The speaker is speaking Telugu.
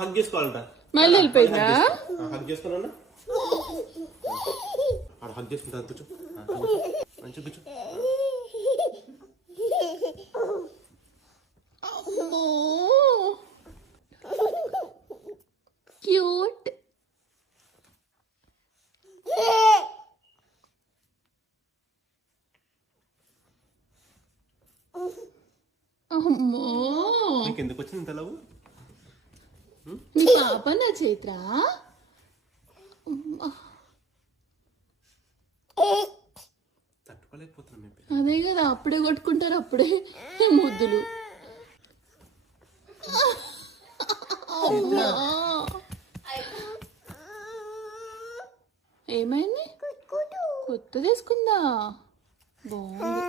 హగ్ చేసుకోవాలంట. మళ్ళీ వెళ్ళిపోయిందా? హగ్ చేసుకున్నా హగ్ చేసుకుంటా. కూర్చో మంచిగా కూర్చో. క్యూట్. అమ్మో, నీకు ఎందుకు వచ్చింది ఇంత లవ్? నీ పాప నా చైత్ర. తట్టుకోలేకపోతున్నా. అదే కదా, అప్పుడే కొట్టుకుంటారు, అప్పుడే ముద్దులు. ఏమైంది? కొత్త తీసుకుందా? బాగుంది.